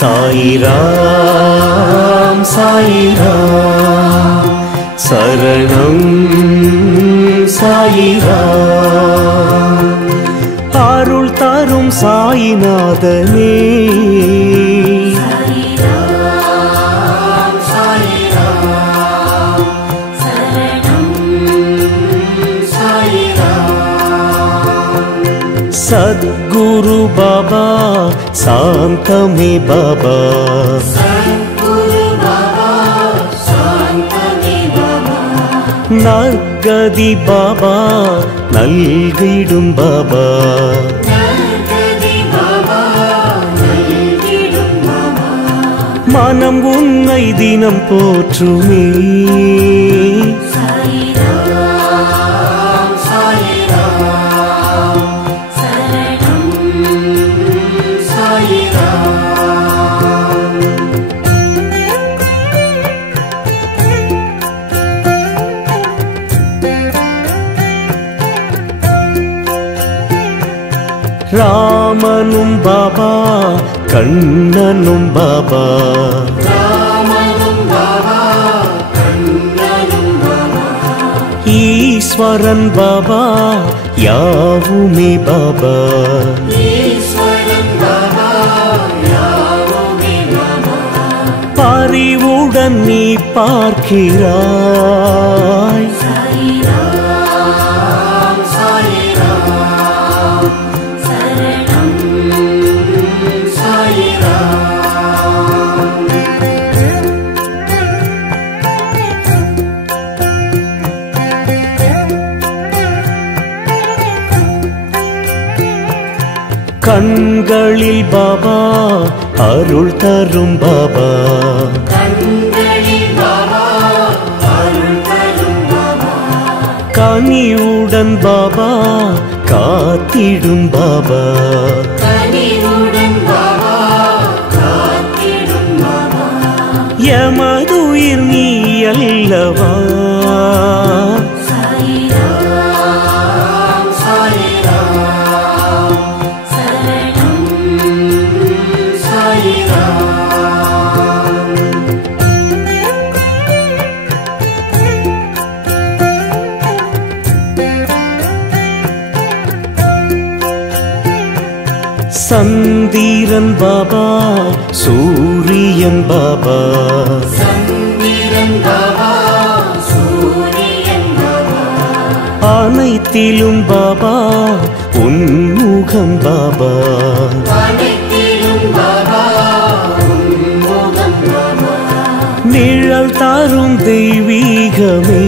சாயிராம் சாயிராம் சரணம் சாயிராம் அருள் தரும் சாயிநாதனே सद्गुरु बाबा शांतमे बाबा नर्गदि बाबा नल्गिडुम बाबा मनम उन्नै दिनम पोற்றுமே ராமனும் பாபா கண்ணனும் பாபா ஈஸ்வரன் பாபா யாவுமே பாபா பரிவுடன் நீ பார்க்கிறாய் கண்களில் பாபா அருள் தரும் பாபா கனிவுடன் பாபா காத்திடும் பாபா எமதுயிர் நீ அல்லவா சந்திரன் பாபா சூரியன் பாபா அனைத்திலும் பாபா உன்முகம் பாபா நிழல் தரும் தெய்வீகமே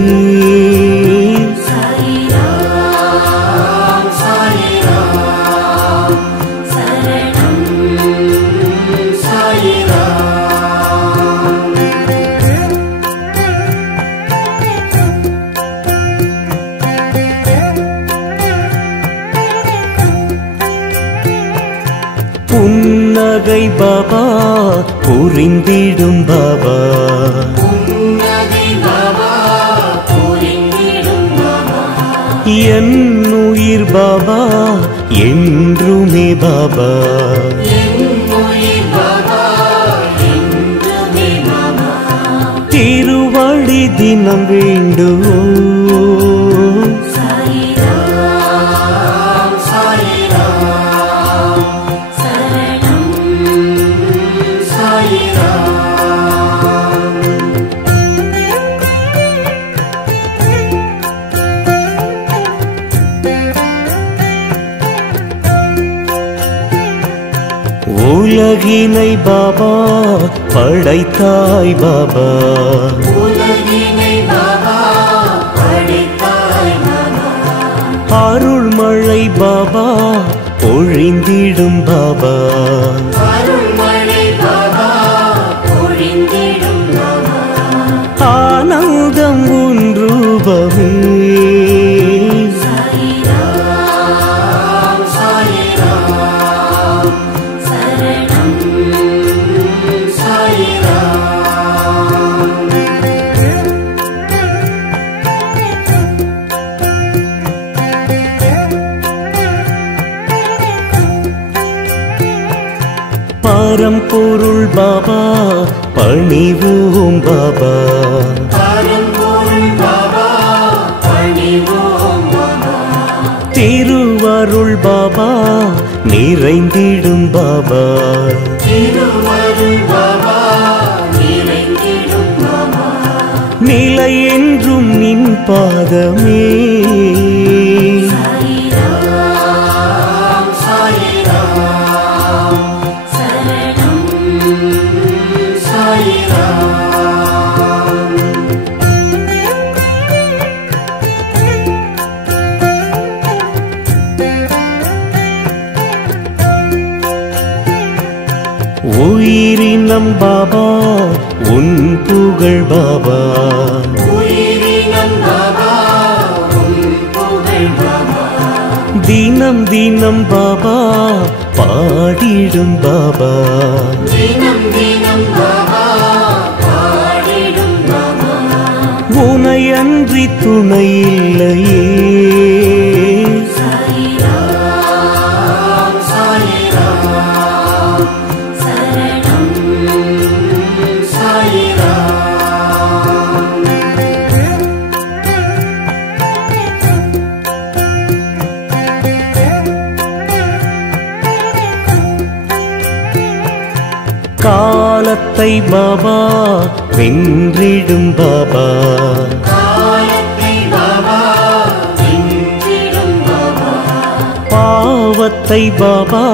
புன்னகை பாபா புரிந்திடும் பாபா என் உயிர் பாபா என்றுமே பாபா திருவடி தினம் வேண்டுவோம் உலகினை பாபா படைத்தாய் பாபா அருள்மழை பாபா பொழிந்திடும் பாபா ஆனந்தம் உன் ரூபமே பாபா பணிவோம் பாபா திருவருள் பாபா நிறைந்திடும் பாபா நிலை என்றும் நின் பாதமே உயிரினம் பாபா உன் புகழ் பாபா தினம் தினம் பாபா பாடிடும் பாபா உனையன்றி துணை இல்லையே காலத்தை பாபா வென்றிடும் பாபா பாவத்தை பாபா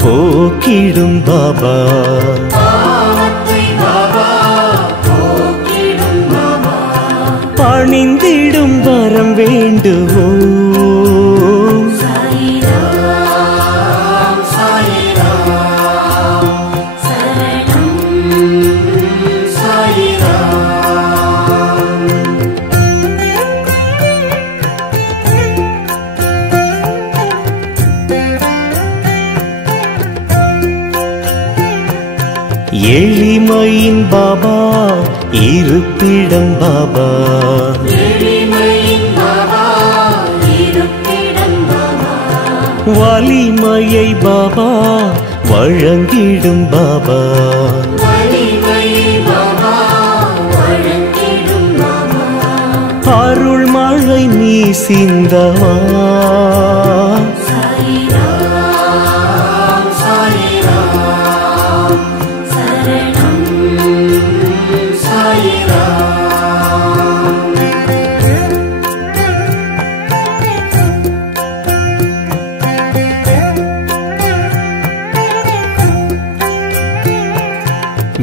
போக்கிடும் பாபா பணிந்திடும் வரம் வேண்டுவோம் எளிமையின் பாபா இருப்பிடம் பாபா வலிமையை பாபா வழங்கிடும் பாபா அருள் மழை நீ சிந்தவா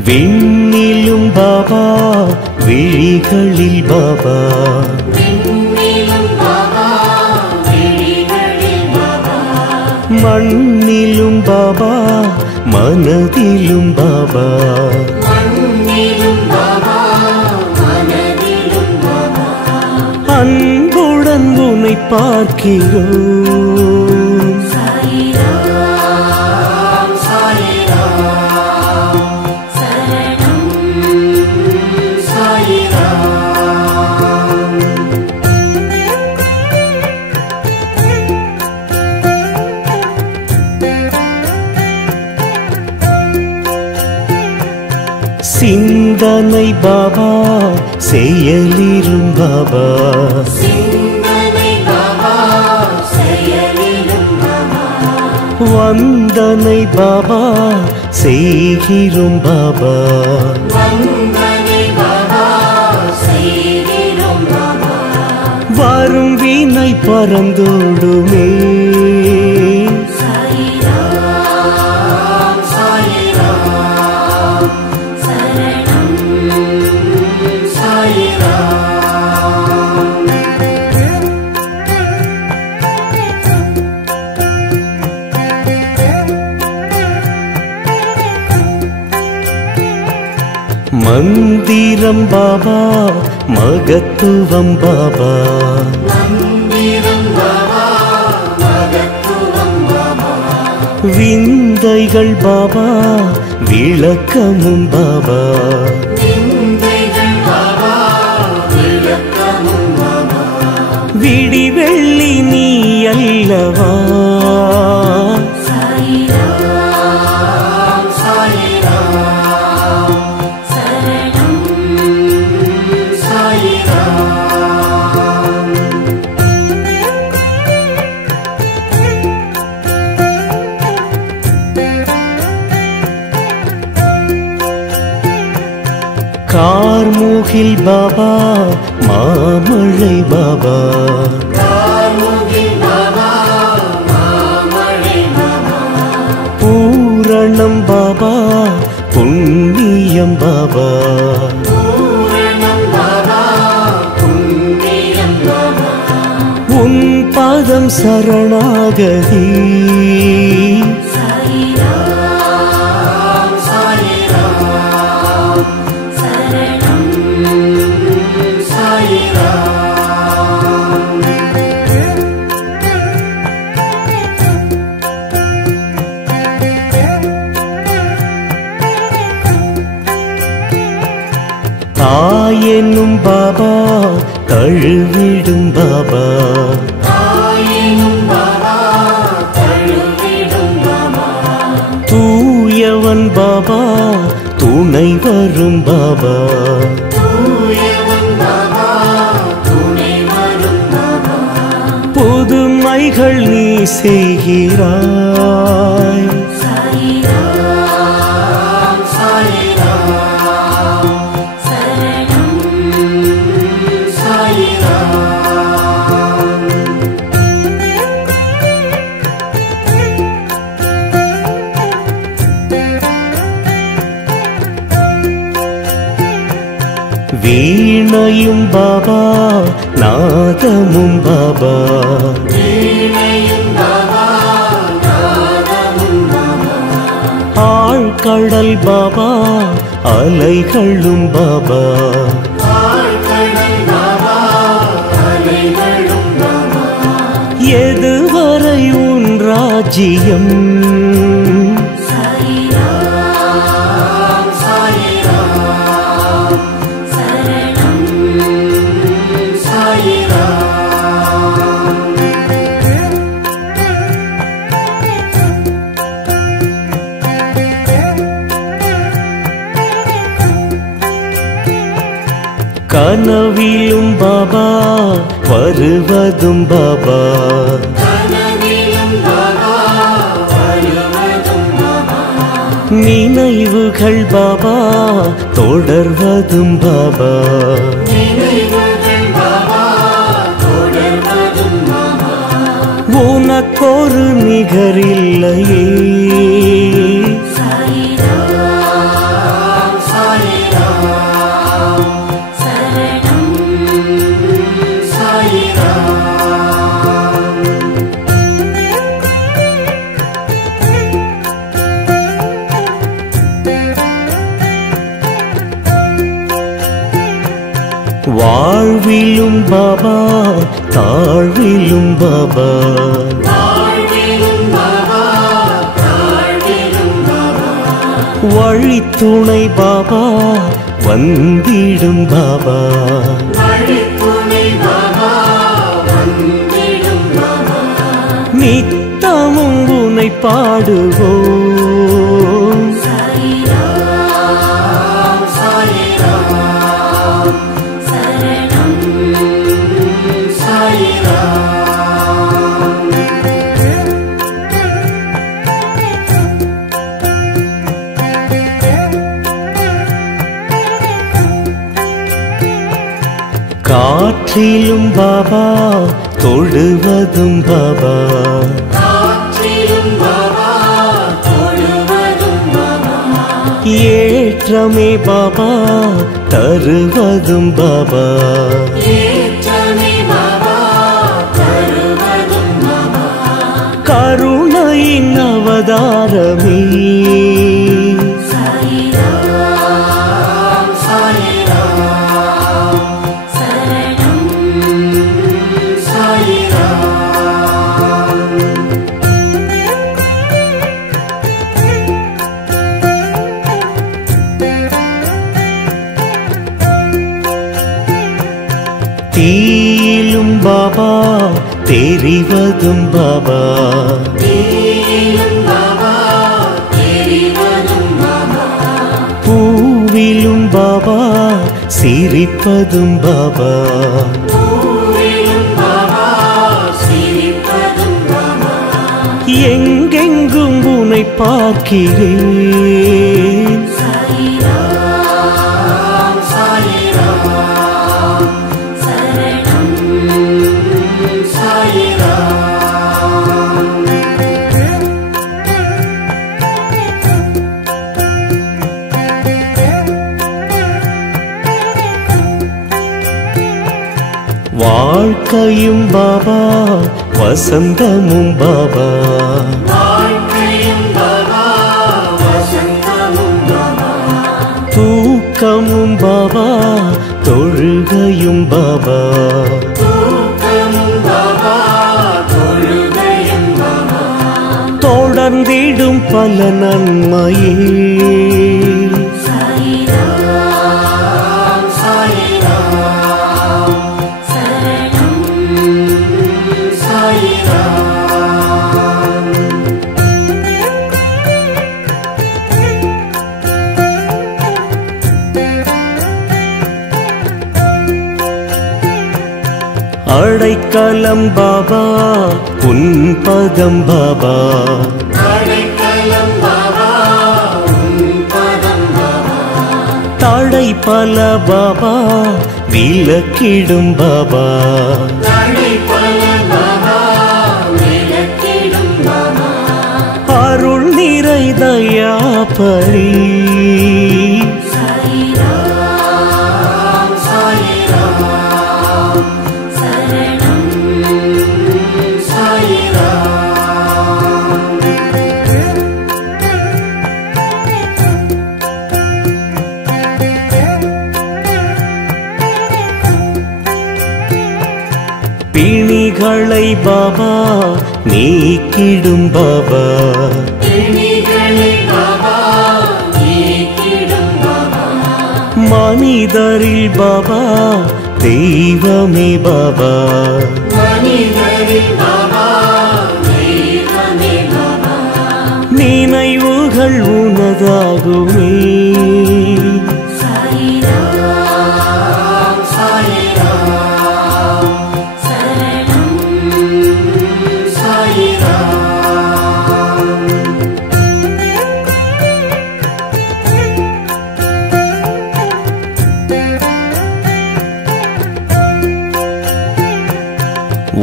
விண்ணிலும் பாபா விழிகளில் பாபா மண்ணிலும் பாபா மனதிலும் பாபா அன்புடன் உன்னை பார்க்கிறோம் சிந்தனை பாபா செயலிரும் பாபா வந்தனை பாபா செய்கிறோம் பாபா வரும் வீணை பறந்தோடுமே மந்திரம் பாபா மகத்துவம் பாபா விந்தைகள் பாபா விளக்கமும் பாபா விடி வெள்ளி நீ அல்லவா சாயிராம் சாயிராம் பாபா மாமழை பாபா பூரணம் பாபா புண்ணியம் பாபா உன் பாதம் சரணாகதி தாயெனும் பாபா தழுவிடும் பாபா தூயவன் பாபா துணை வரும் பாபா புதுமைகள் நீ செய்கிறாய் வீணையும் பாபா நாதமும் பாபா ஆழ்கடல் பாபா அலைகளும் பாபா எதுவரை உன் ராஜ்யம் கனவிலும் பாபா வருவதும் பாபா நினைவுகள் பாபா தொடர்வதும் பாபா உனக்கொரு நிகரில்லையே வாழ்விலும் பாபா தாழ்விலும் பாபா வழித்துணை பாபா வந்திடும் பாபா நித்தமும் உன்னை பாடுவோம் காற்றிலும் பாபா தொழுவதும் பாபா ஏற்றமே பாபா தருவதும் பாபா கருணையின் அவதாரமே தீயிலும் பாபா தெரிவதும் பாபா பூவிலும் பாபா சிரிப்பதும் பாபா எங்கெங்கும் உன்னை பார்க்கிறேன் வாழ்க்கையும் பாபா வசந்தமும் பாபா தூக்கமும் பாபா தொழுகையும் பாபா தொடர்ந்திடும் பல நன்மையே அடைக்கலம் பாபா உன் பதம் பாபா தடை பல பாபா விலக்கிடும் பாபா அருள் நிறை தயாபரி பிணிகளை பாபா நீக்கிடும் பாபா மனிதரில் பாபா தெய்வமே பாபா நினைவுகள் உனதாகுமே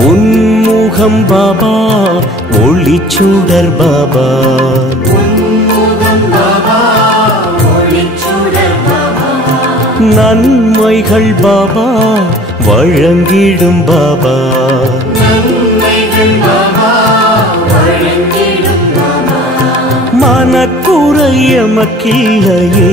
உன்முகம் பாபா ஒளிச்சுடர் பாபா நன்மைகள் பாபா வழங்கிடும் பாபா மனக்குறை எமக்கில்லையே